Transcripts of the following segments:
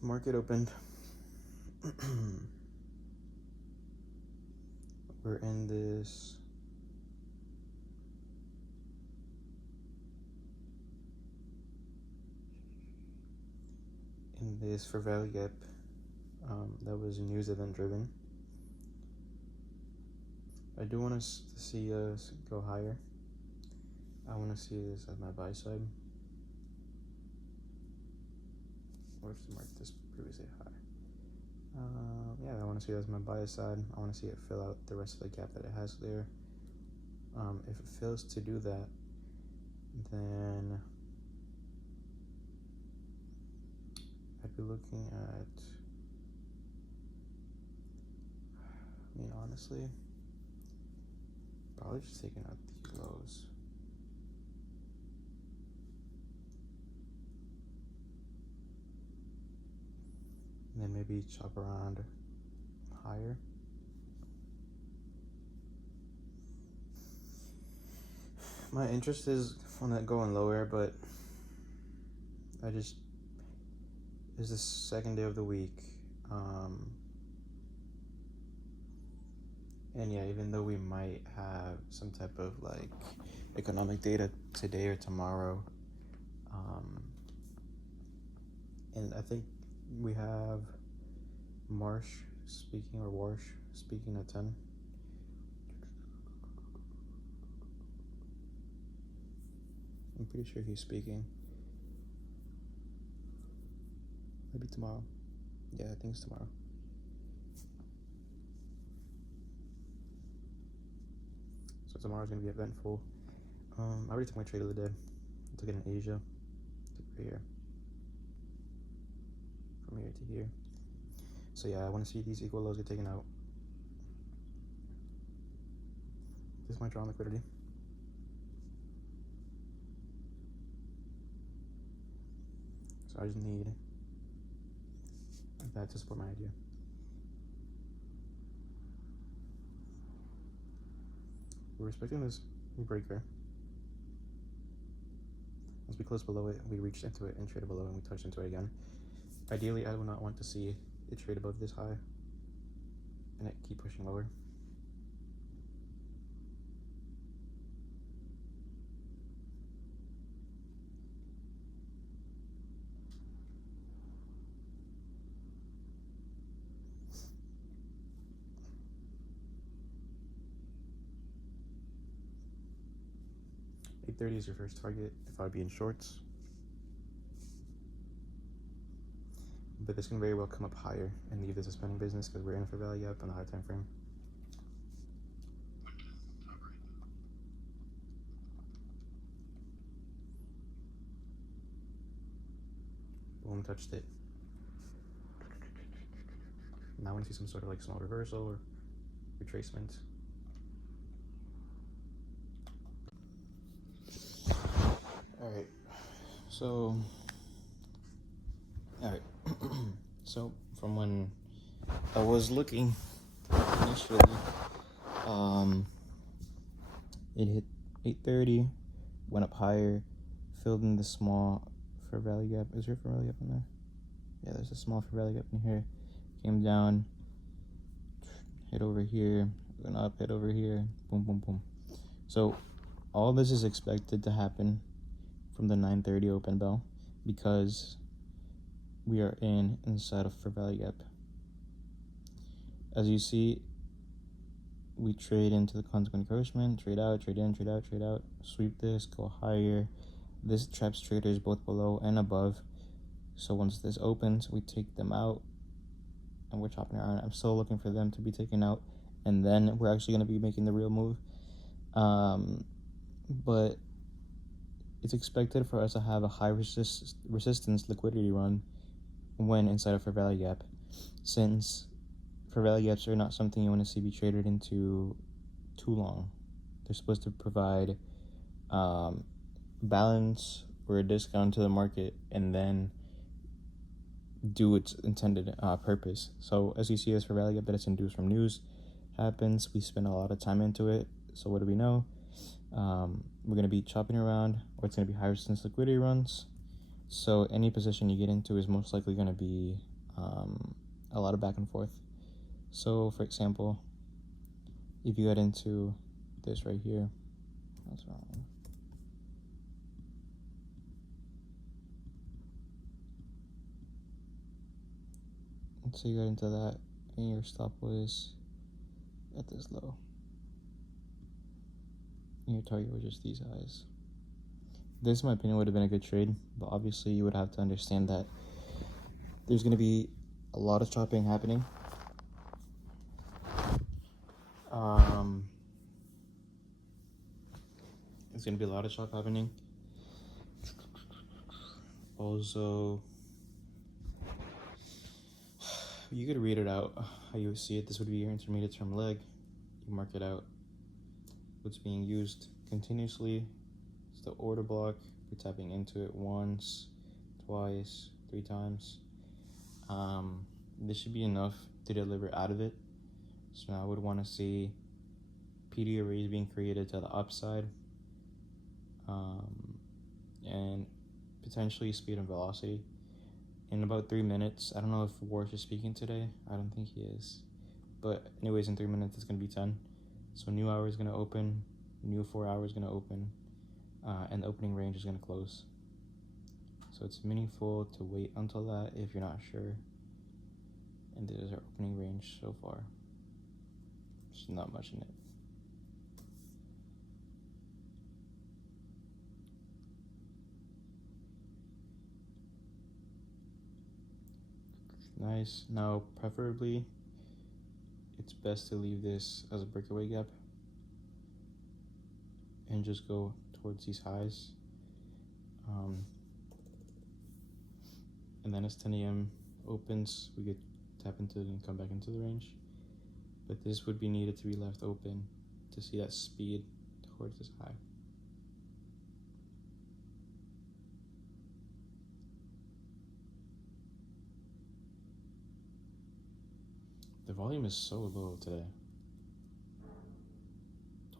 Market opened. We're in this fair value gap that was news event driven. I do want to see us go higher. I want to see this as my buy side. Or to mark this previously high. Yeah, I want to see that as my buy side. I want to see it fill out the rest of the gap that it has there. If it fails to do that, then I'd be looking at, I mean, honestly, probably just taking out these lows. And then maybe chop around higher. My interest is on that going lower, but it's the second day of the week. And yeah, even though we might have some type of like economic data today or tomorrow, and I think we have Warsh speaking at 10. I'm pretty sure he's speaking. Maybe tomorrow. Yeah, I think it's tomorrow. So tomorrow's gonna be eventful. I already took my trade of the day. I took it in Asia. Took it right here. From here to here. So yeah, I want to see these equal lows get taken out. This is my draw on liquidity. So I just need that to support my idea. We're respecting this breaker. Once we close below it, we reached into it and traded below, and we touched into it again. Ideally, I would not want to see it trade above this high and it keep pushing lower. $830 is your first target if I'd be in shorts. But this can very well come up higher and leave this a spending business because we're in for value up on the high time frame. Boom, touched it. Now I want to see some sort of like small reversal or retracement. Alright, so so from when I was looking initially, it hit 830, went up higher, filled in the small fair value gap. Is there a fair value gap in there? Yeah, there's a small fair value gap in here. Came down, hit over here, went up, hit over here, boom, boom, boom. So all this is expected to happen from the 9:30 open bell because we are inside of fair value gap. As you see, we trade into the consequent encroachment, trade out, trade in, trade out, trade out, sweep this, go higher. This traps traders both below and above. So once this opens, we take them out and we're chopping around. I'm still looking for them to be taken out, and then we're actually going to be making the real move. But it's expected for us to have a high resistance liquidity run when inside of fair value gap, since fair value gaps are not something you want to see be traded into too long. They're supposed to provide balance or a discount to the market and then do its intended purpose. So as you see, this fair value gap that it's induced from news happens, we spend a lot of time into it. So what do we know? We're going to be chopping around, or it's going to be high resistance liquidity runs. So any position you get into is most likely going to be a lot of back and forth. So for example, if you get into this right here, that's wrong. Let's say you got into that and your stop was at this low. And your target was just these highs. This, in my opinion, would have been a good trade, but obviously you would have to understand that there's going to be a lot of chopping happening. There's going to be a lot of chop happening. Also, you could read it out how you would see it. This would be your intermediate term leg. You mark it out. What's being used continuously. It's the order block. You're tapping into it once, twice, 3 times. This should be enough to deliver out of it. So now I would want to see PD arrays being created to the upside, and potentially speed and velocity in about 3 minutes. I don't know if Warsh is speaking today. I don't think he is. But anyways, in 3 minutes, it's going to be 10. So new hour is going to open, new 4 hour is going to open, and the opening range is going to close. So it's meaningful to wait until that if you're not sure. And this is our opening range so far. There's not much in it. Nice. Now, preferably, it's best to leave this as a breakaway gap and just go towards these highs. And then as 10 a.m. opens, we could tap into it and come back into the range. But this would be needed to be left open to see that speed towards this high. The volume is so low today.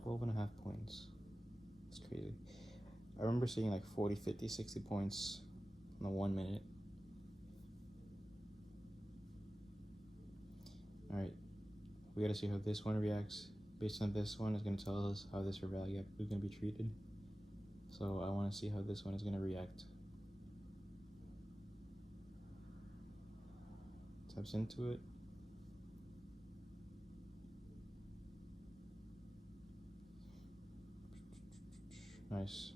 12.5 points. It's crazy. I remember seeing like 40, 50, 60 points in the 1 minute. Alright, we gotta see how this one reacts. Based on this one, is gonna tell us how this value gap is gonna be treated. So I wanna see how this one is gonna react. Taps into it. Nice.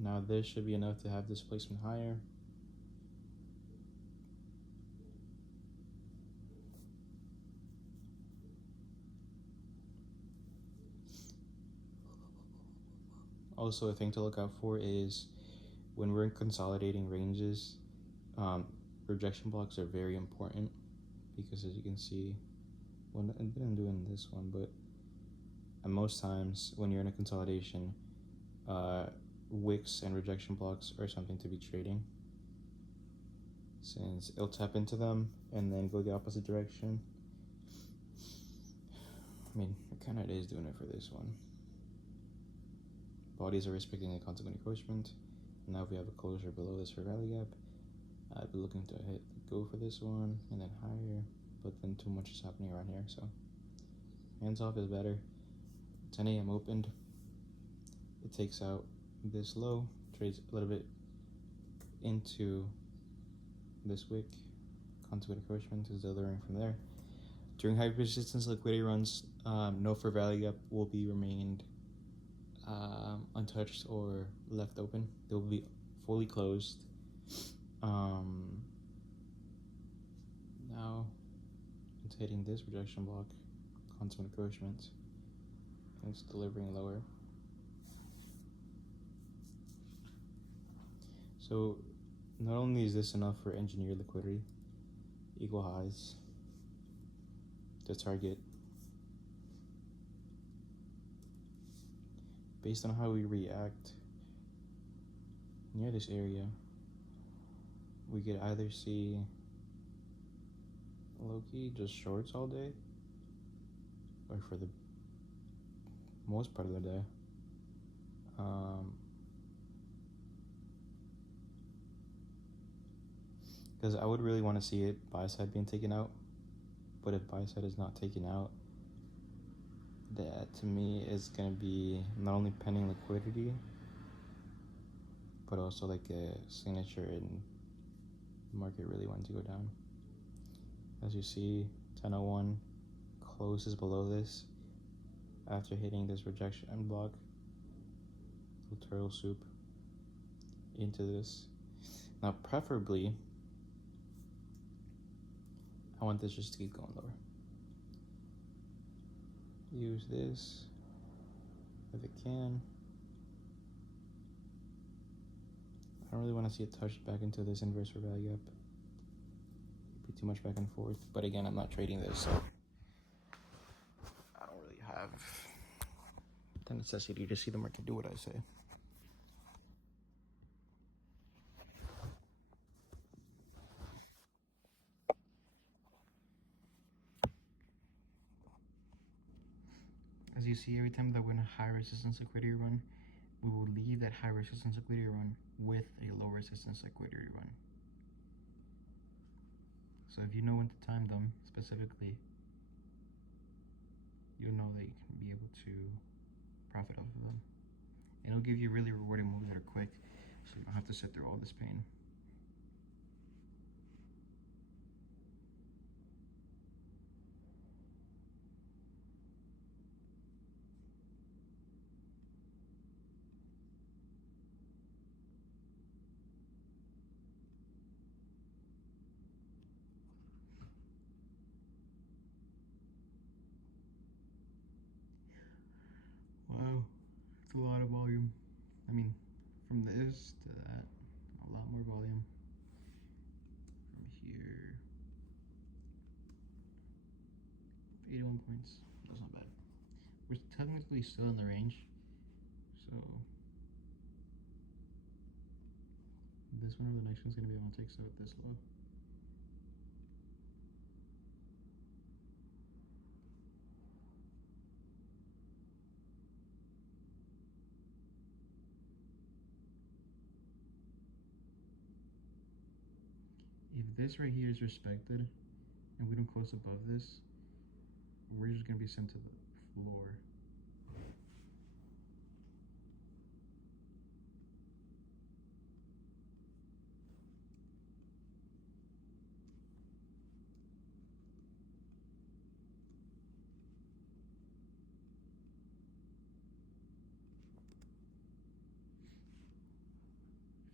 Now this should be enough to have displacement higher. Also, a thing to look out for is when we're consolidating ranges, rejection blocks are very important, because as you can see, when I didn't do in this one, but at most times when you're in a consolidation, wicks and rejection blocks are something to be trading, since it'll tap into them and then go the opposite direction. I mean, it kind of is doing it for this one. Bodies are respecting the consequent encroachment. Now if we have a closure below this for rally gap, I'd be looking to go for this one and then higher, but then too much is happening around here, so hands off is better. 10 a.m. opened. It takes out this low, trades a little bit into this wick. Consequent encroachment is delivering from there. During high persistence liquidity runs, no for value gap will be remained untouched or left open. They will be fully closed. Now it's hitting this rejection block, consequent encroachment, and it's delivering lower. So not only is this enough for engineered liquidity, equal highs to target. Based on how we react near this area, we could either see low-key just shorts all day, or for the most part of the day, Because I would really want to see it buy side being taken out. But if buy side is not taken out, that to me is going to be not only pending liquidity, but also like a signature in the market really wanting to go down. As you see, 1001 closes below this after hitting this rejection block. Little turtle soup into this. Now, preferably, I want this just to keep going lower. Use this if it can. I don't really want to see it touched back into this inverse for value gap. It'd be too much back and forth. But again, I'm not trading this, so I don't really have the necessity to see the market do what I say. As you see, every time that we're in a high resistance liquidity run, we will leave that high resistance liquidity run with a low resistance liquidity run. So if you know when to time them specifically, you'll know that you can be able to profit off of them. And it'll give you really rewarding moves that are quick, so you don't have to sit through all this pain. Wow, it's a lot of volume. I mean, from this to that, a lot more volume. From here, 81 points, that's not bad. We're technically still in the range, so this one or the next one's gonna be able to take us out this low. If this right here is respected and we don't close above this, we're just gonna be sent to the floor.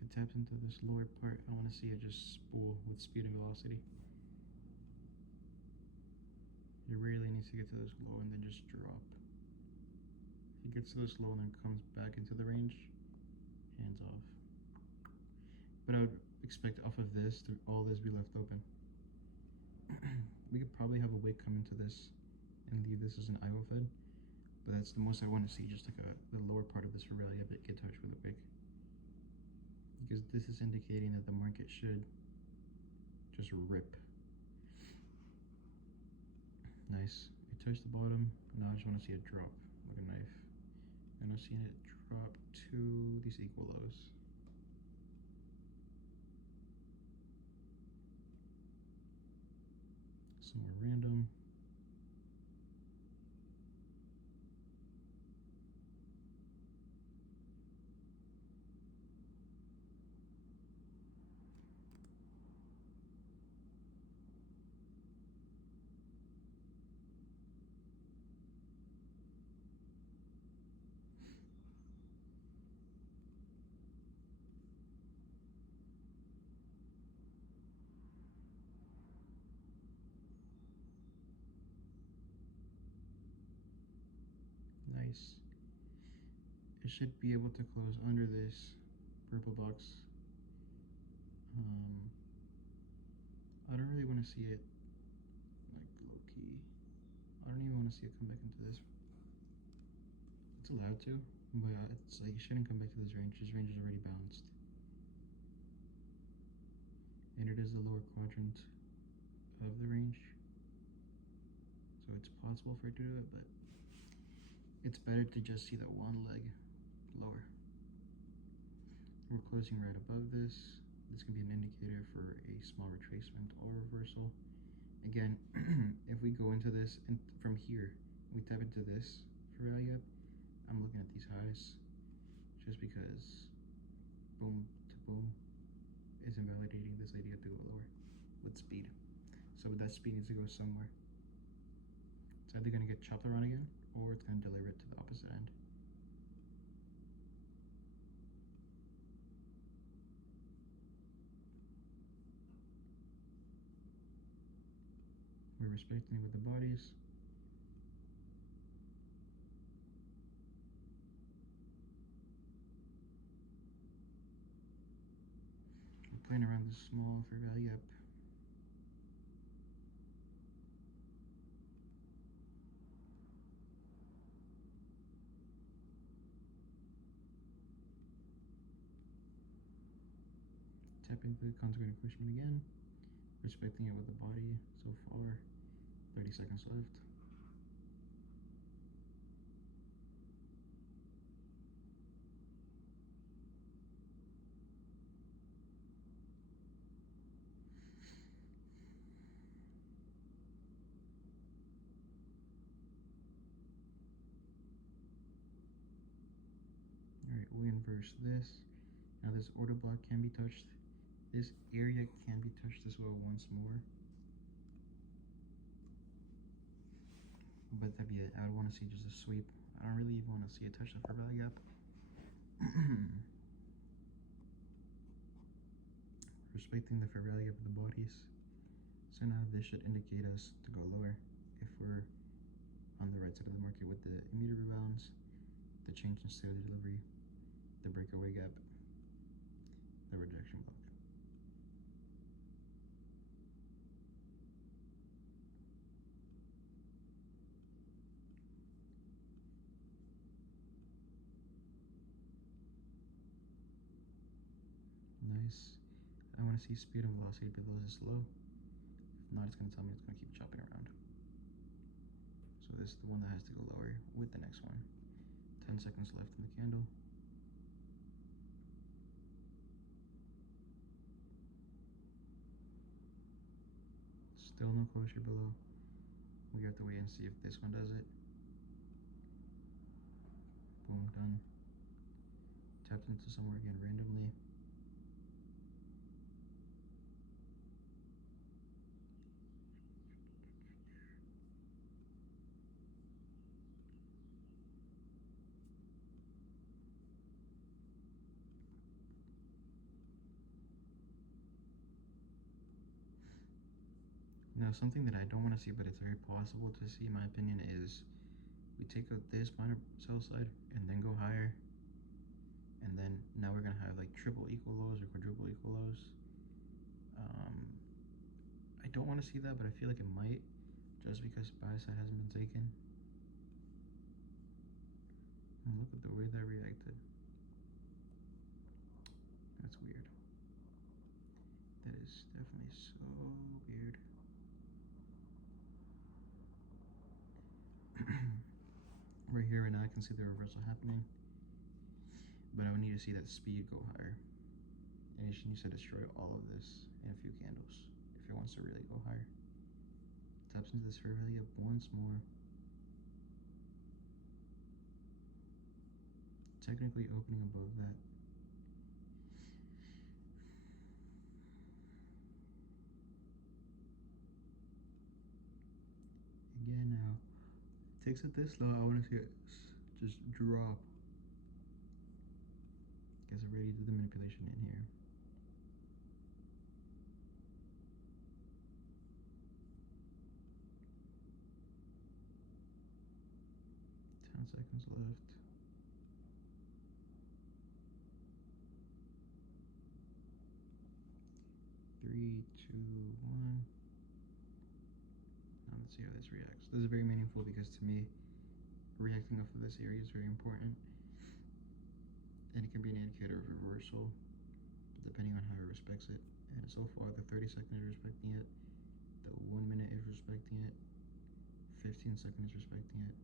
If it taps into this lower part, I want to see it just spool with speed and velocity. It really needs to get to this low and then just drop. If it gets to this low and then comes back into the range, hands off. But I would expect off of this to all this be left open. We could probably have a wick come into this and leave this as an IO fed, but that's the most I want to see, just like the lower part of this for rally get touched with a wick, because this is indicating that the market should just rip. Nice. It touched the bottom. Now I just want to see it drop like a knife. And I'm seeing it drop to these equal lows. Somewhere random. Nice. It should be able to close under this purple box. I don't really want to see it like low key. I don't even want to see it come back into this. It's allowed to, but it's like it shouldn't come back to this range. This range is already bounced. And it is the lower quadrant of the range. So it's possible for it to do it, but it's better to just see that one leg lower. We're closing right above this. this can be an indicator for a small retracement or reversal. Again, if we go into this and from here, we tap into this for value up, I'm looking at these highs just because boom to boom is invalidating this idea to go lower with speed. So that speed needs to go somewhere. It's either going to get chopped around again or it's going to deliver it to the opposite end. We're respecting it with the bodies. We're playing around this small for value up. Tapping the consequent encroachment again, respecting it with the body so far. 30 seconds left. Alright, we inverse this. Now this order block can be touched. This area can be touched as well once more. But that'd be it. I would want to see just a sweep. I don't really even want to see a touch the fair value gap. Respecting the fair value gap of the bodies. So now this should indicate us to go lower if we're on the right side of the market with the immediate rebounds, the change in state of delivery, the breakaway gap, the rejection block. Nice. I want to see speed and velocity below this low. If not, it's going to tell me it's going to keep chopping around. So this is the one that has to go lower with the next one. 10 seconds left in the candle. Still no closure below. We have to wait and see if this one does it. Boom, done. Tapped into somewhere again randomly. Now, something that I don't want to see, but it's very possible to see, in my opinion, is we take out this minor sell side and then go higher. And then now we're going to have like triple equal lows or quadruple equal lows. I don't want to see that, but I feel like it might, just because buy side hasn't been taken. And look at the way that reacted. That's weird. That is definitely so weird. Right here, right now, I can see the reversal happening, but I would need to see that speed go higher. And it needs to destroy all of this in a few candles if it wants to really go higher. Taps into this fair value up once more. Technically opening above that. Again now, it takes it this low, I want to see it just drop. Guys, I already did the manipulation in here. Seconds left. Three, two, one. Now let's see how this reacts. This is very meaningful because to me, reacting off of this area is very important. And it can be an indicator of reversal, depending on how it respects it. And so far, the 30 second is respecting it, the 1 minute is respecting it, 15 second is respecting it.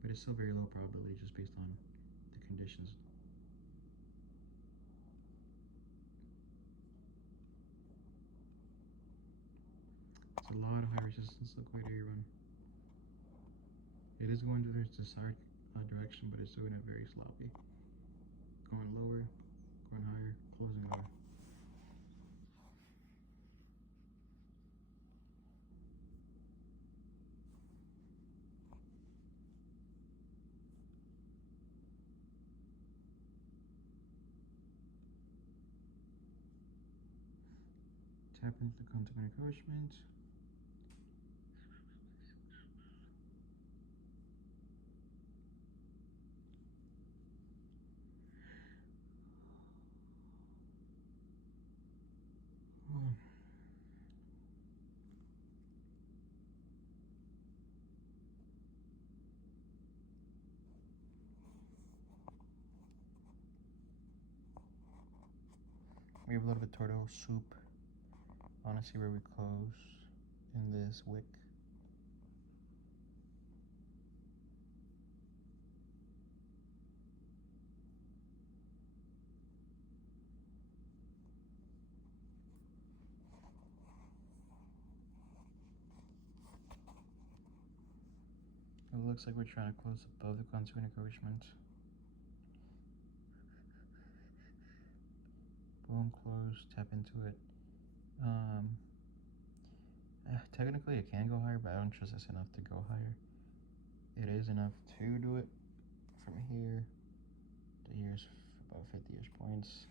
But it's still very low probability just based on the conditions. It's a lot of high resistance liquidity run. It is going to the desired direction, but it's doing it very sloppy. Going lower, going higher, closing lower. Tap into the concept of encouragement. We have a little bit of turtle soup. I want to see where we close in this wick. It looks like we're trying to close above the contour encouragement. Boom, close, tap into it. Technically it can go higher, but I don't trust this enough to go higher. It is enough to do it from here to here's about 50-ish points.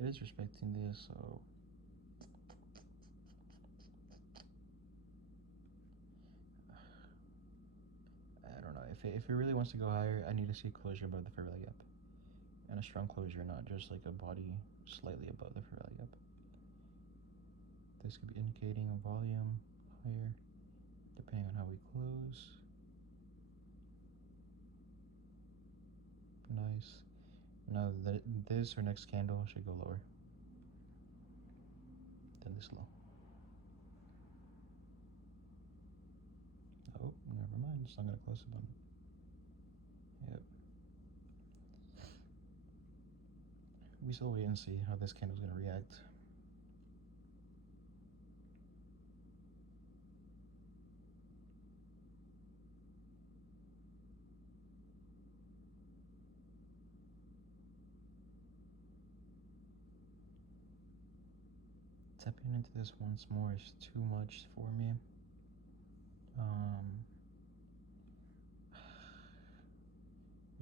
It is respecting this, so I don't know. If it really wants to go higher, I need to see closure above the fair value gap. And a strong closure, not just like a body slightly above the fair value gap. This could be indicating a volume higher, depending on how we close. Nice. Now this or next candle should go lower than this low. Oh, never mind. It's not gonna close above it. Yep. We still wait and see how this candle's gonna react. Tapping into this once more is too much for me.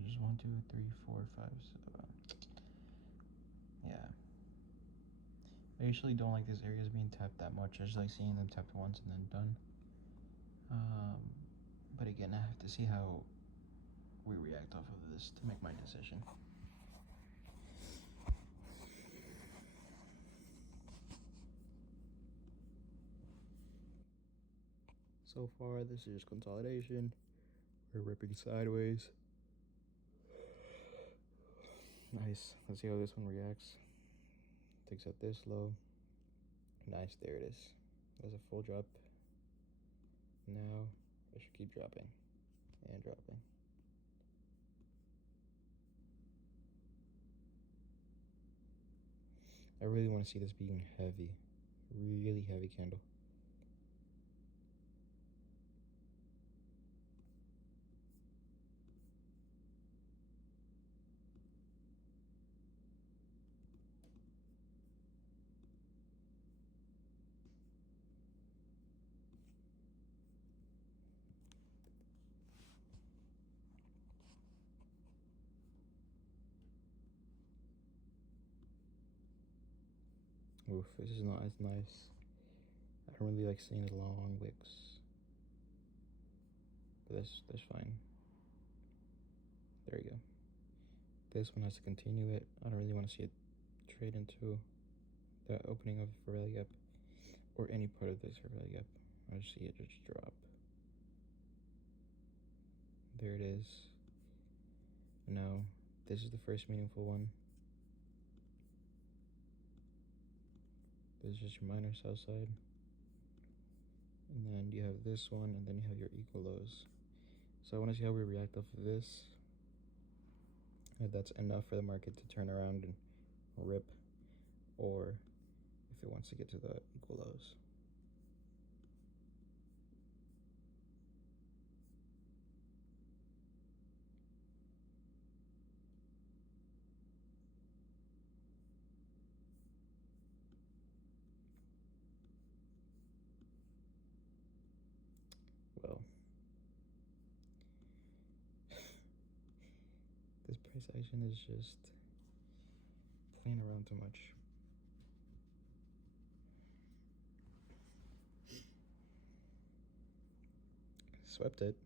Just 1, 2, 3, 4, 5, 7. Yeah. I usually don't like these areas being tapped that much. I just like seeing them tapped once and then done. But again, I have to see how we react off of this to make my decision. So far, this is just consolidation. We're ripping sideways. Nice. Let's see how this one reacts. Takes out this low. Nice, there it is. That's a full drop. Now, I should keep dropping and dropping. I really want to see this being heavy. Really heavy candle. Oof, this is not as nice. I don't really like seeing the long wicks. But that's fine. There you go. This one has to continue it. I don't really want to see it trade into the opening of the fair value gap or any part of this fair value gap. I just see it just drop. There it is. Now, this is the first meaningful one. This is just your minor sell side. And then you have this one, and then you have your equal lows. So I want to see how we react off of this. If that's enough for the market to turn around and rip. or if it wants to get to the equal lows. Well, this price action is just playing around too much. Swept it.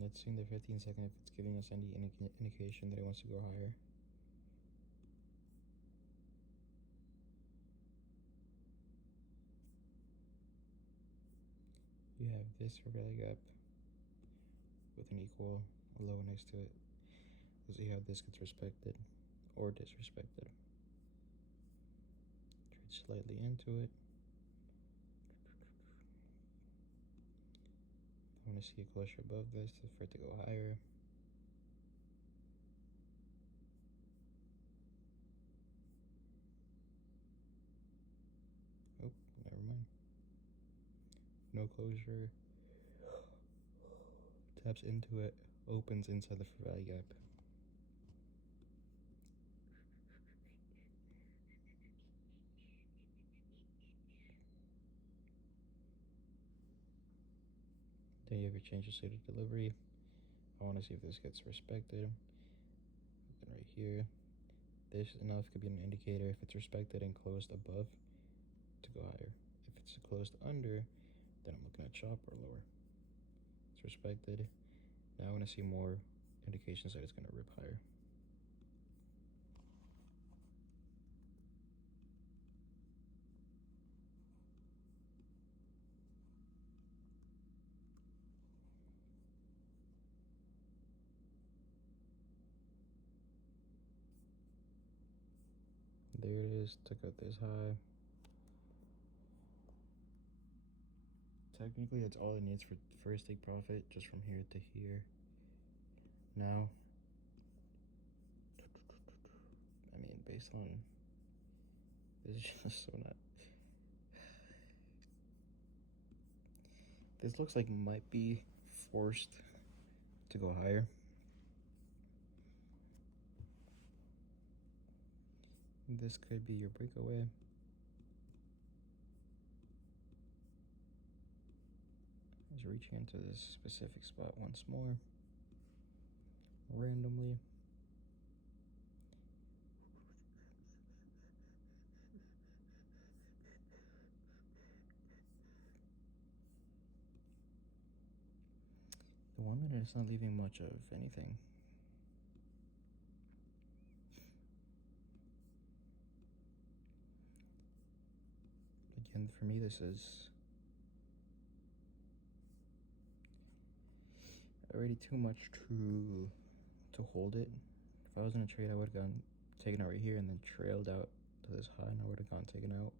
Let's see in the 15-second if it's giving us any indication that it wants to go higher. You have this for value gap with an equal low next to it. Let's see how this gets respected or disrespected. Trade slightly into it. I want to see a closure above this for it to go higher. Oh, never mind. No closure. Taps into it, opens inside the fair value gap. Then you have your change of state of delivery. I want to see if this gets respected. Looking right here. This enough could be an indicator if it's respected and closed above to go higher. If it's closed under, then I'm looking at chop or lower. It's respected. Now I want to see more indications that it's going to rip higher. There it is, took out this high. Technically, that's all it needs for first take profit, just from here to here. Now, I mean, based on this is just so not. This looks like might be forced to go higher. This could be your breakaway. Just reaching into this specific spot once more, randomly. The 1 minute is not leaving much of anything. Again, for me, this is already too much to hold it. If I was in a trade, I would have gone taken out right here and then trailed out to this high, and I would have gone taken out.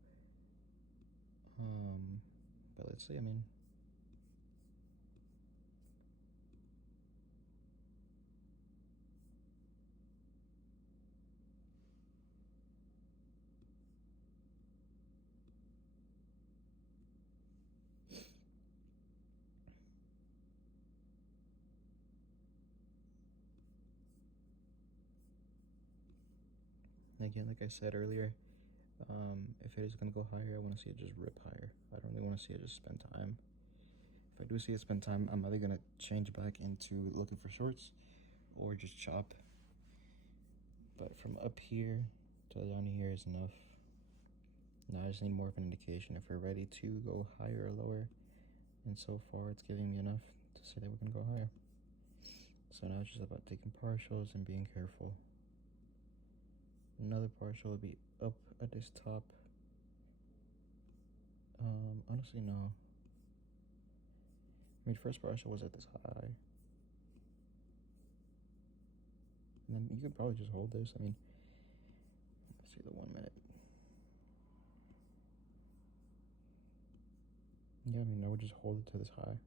But let's see. I mean, again, like I said earlier, if it is going to go higher, I want to see it just rip higher. I don't really want to see it just spend time. If I do see it spend time, I'm either going to change back into looking for shorts or just chop. But from up here to down here is enough. Now I just need more of an indication if we're ready to go higher or lower. And so far it's giving me enough to say that we're going to go higher. So now it's just about taking partials and being careful. Another partial would be up at this top. Honestly, no. I mean, first partial was at this high. And then you could probably just hold this. I mean, let's see the 1 minute. Yeah, I mean, I would just hold it to this high.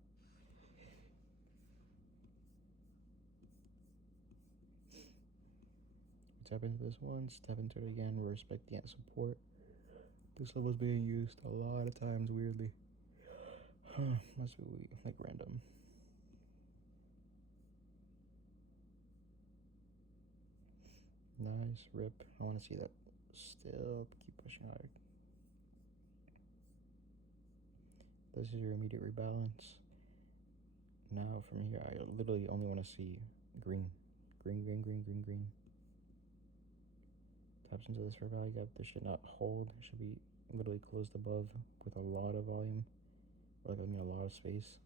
Tap into this once, tap into it again. We're respecting that support. This level is being used a lot of times, weirdly. Must be like random. Nice, rip. I want to see that still keep pushing higher. This is your immediate rebalance. Now from here, I literally only want to see green. Green, green, green, green, green. Taps into this fair value gap. This should not hold. It should be literally closed above with a lot of volume. Or like, I mean, a lot of space.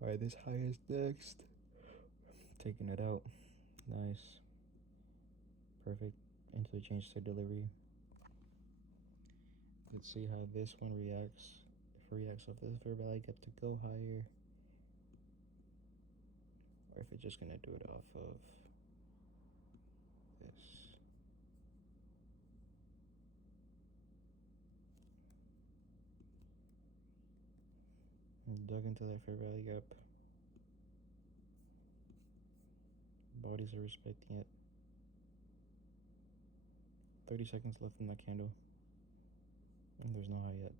Alright, this high is next. Taking it out. Nice. Perfect. Into the change to delivery. Let's see how this one reacts. If it reacts off this fair value gap to go higher. Or if it's just gonna do it off of this. Dug into that fair value gap. Bodies are respecting it. 30 seconds left in that candle. And there's no high yet.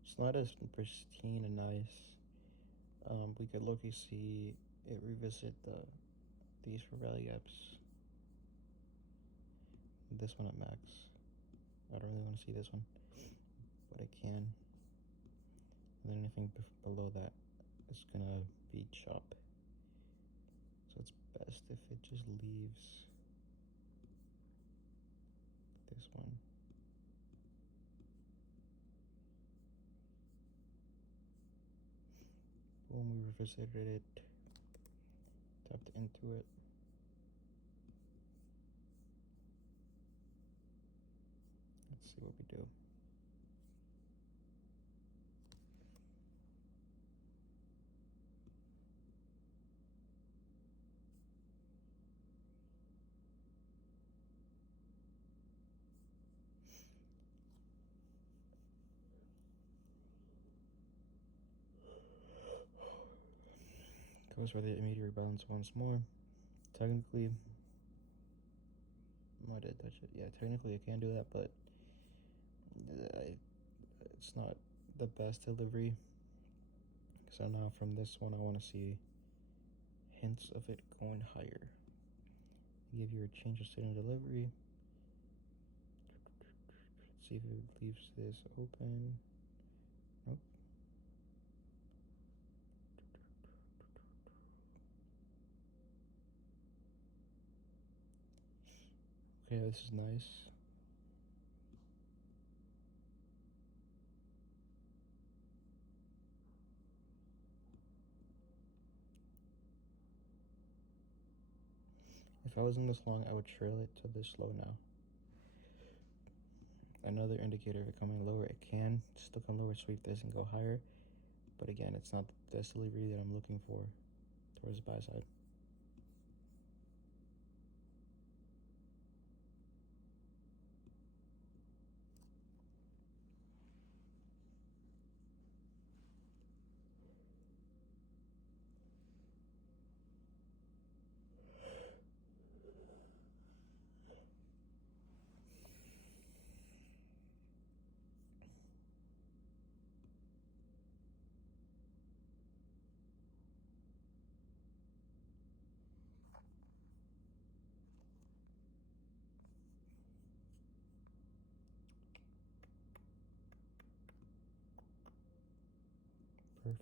It's not as pristine and nice. We could look and see it revisit these fair value gaps. This one at max. I don't really want to see this one, but I can. And then anything below that is gonna be chop. So it's best if it just leaves this one. Boom, we revisited it, tapped into it. Let's see what we do. Goes for the immediate rebalance once more. Technically, I did touch it. Yeah, technically I can do that, but it's not the best delivery. So now from this one, I want to see hints of it going higher. Give you a change of state and delivery. Let's see if it leaves this open. Nope. Okay, this is nice. If I was in this long, I would trail it to this low now. Another indicator of it coming lower, it can still come lower, sweep this and go higher. But again, it's not the best delivery that I'm looking for towards the buy side.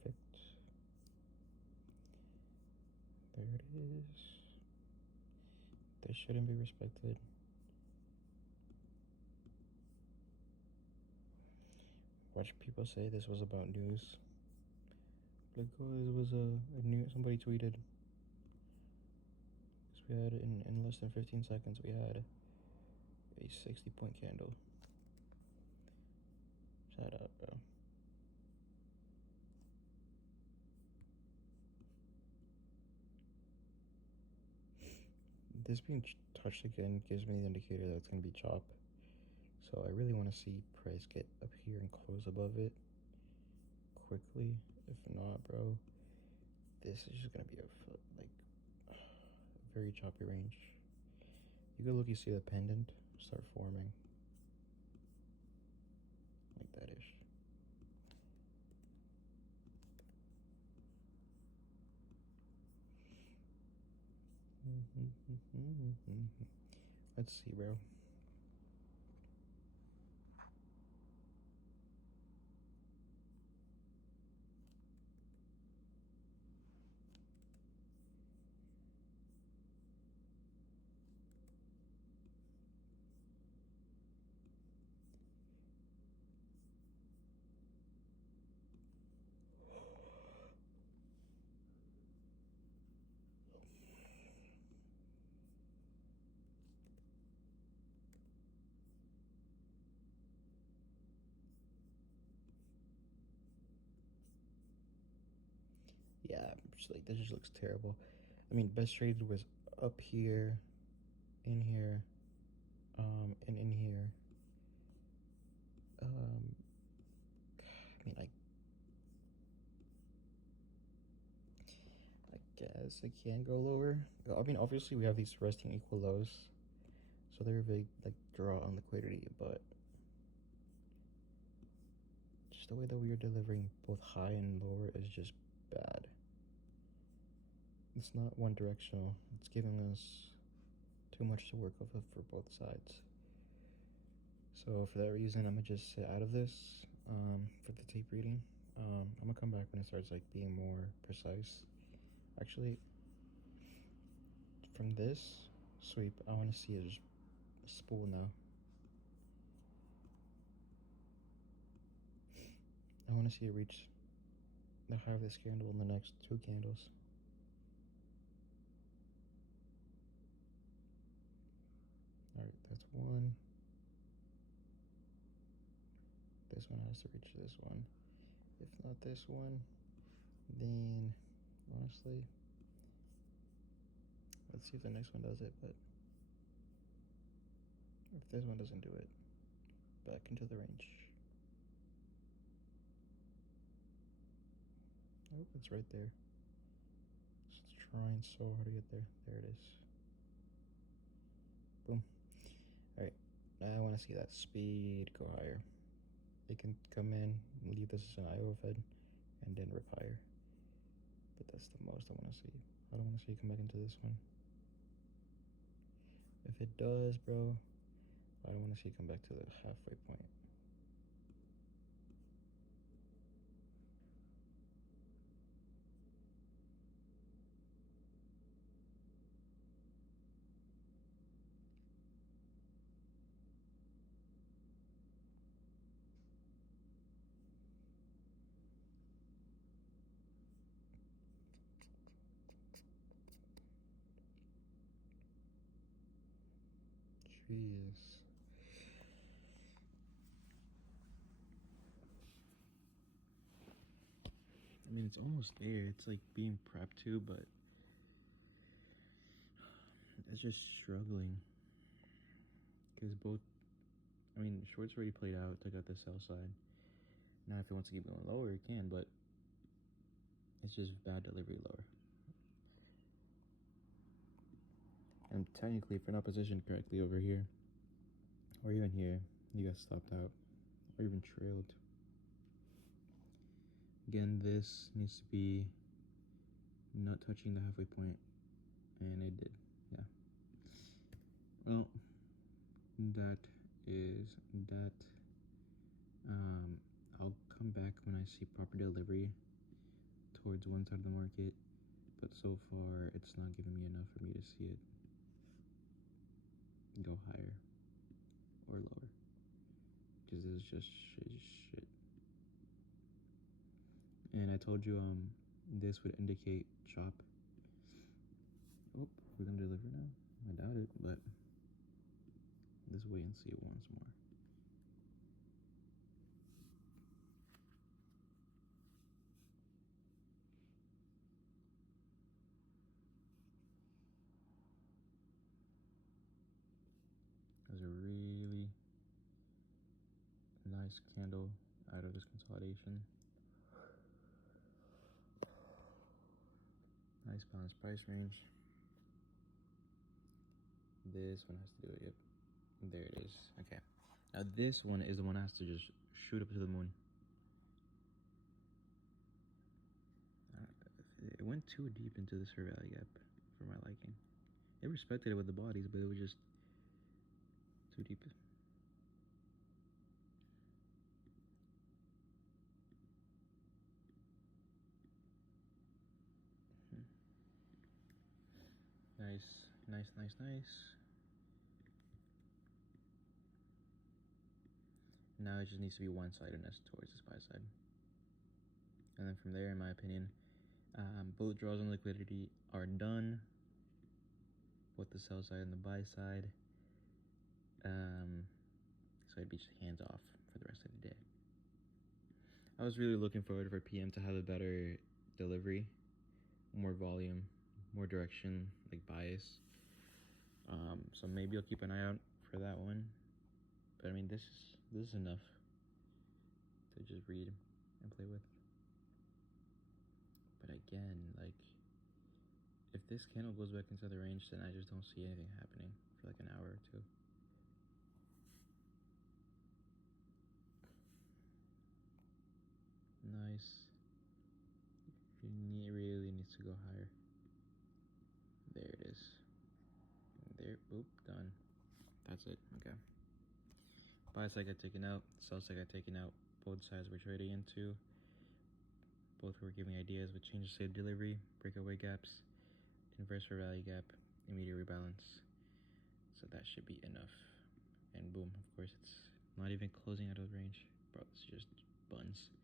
perfect. There it is. This shouldn't be respected. Watch people say this was about news. Like, oh, it was a new, somebody tweeted. So we had, in less than 15 seconds, we had a 60-point candle. Shout out, bro. This being touched again gives me the indicator that it's going to be chop. So I really want to see price get up here and close above it quickly. If not, bro, this is just going to be a very choppy range. You could look, you see the pendant start forming like that ish. Let's see, bro. Yeah, just like this just looks terrible. I mean, best trade was up here, in here, and in here. I mean, I guess I can go lower. I mean, obviously we have these resting equal lows, so they're a big like draw on liquidity, but just the way that we are delivering both high and lower is just bad. It's not one directional. It's giving us too much to work off of for both sides. So for that reason, I'm gonna just sit out of this for the tape reading. I'm gonna come back when it starts like being more precise. Actually, from this sweep, I want to see a spool now. I want to see it reach the high of this candle in the next 2 candles. Alright, that's one. This one has to reach this one. If not this one, then honestly, let's see if the next one does it, but if this one doesn't do it, back into the range. Oh, it's right there. It's trying so hard to get there. There it is. Boom. Alright, now I want to see that speed go higher. It can come in, leave this as an IO fed, and then rip higher. But that's the most I want to see. I don't want to see it come back into this one. If it does, bro, I don't want to see it come back to the halfway point. Jeez. I mean, it's almost there. It's like being prepped to, but it's just struggling. Because both, I mean, short's already played out, took out the sell side. Now if it wants to keep going lower, it can, but it's just bad delivery lower. And technically, if you're not positioned correctly over here, or even here, you got stopped out, or even trailed. Again, this needs to be not touching the halfway point, and it did, yeah. Well, that is that. I'll come back when I see proper delivery towards one side of the market, but so far it's not giving me enough for me to see it go higher or lower, because this is just shit. And I told you this would indicate chop. Oh, we're gonna deliver now? I doubt it, but let's wait and see it once more. That was a really nice candle out of this consolidation. Nice balanced price range. This one has to do it. Yep, there it is. Okay, now this one is the one that has to just shoot up to the moon. It went too deep into this fair value gap for my liking. It respected it with the bodies, but it was just too deep. Nice. Now it just needs to be one-sidedness towards this buy side. And then from there, in my opinion, both draws on liquidity are done. Both the sell side and the buy side. So I'd be just hands off for the rest of the day. I was really looking forward for PM to have a better delivery, more volume, more direction, like bias. So maybe I'll keep an eye out for that one. But I mean, this is enough to just read and play with. But again, like, if this candle goes back into the range, then I just don't see anything happening for like an hour or two. Nice. It really needs to go higher. There it is. There. Oop, done. That's it. Okay. Buy side got taken out. Sell side got taken out. Both sides were trading into. Both were giving ideas with changes to delivery, breakaway gaps, inverse fair value gap, immediate rebalance. So that should be enough. And boom, of course, it's not even closing out of the range. Bro, it's just buns.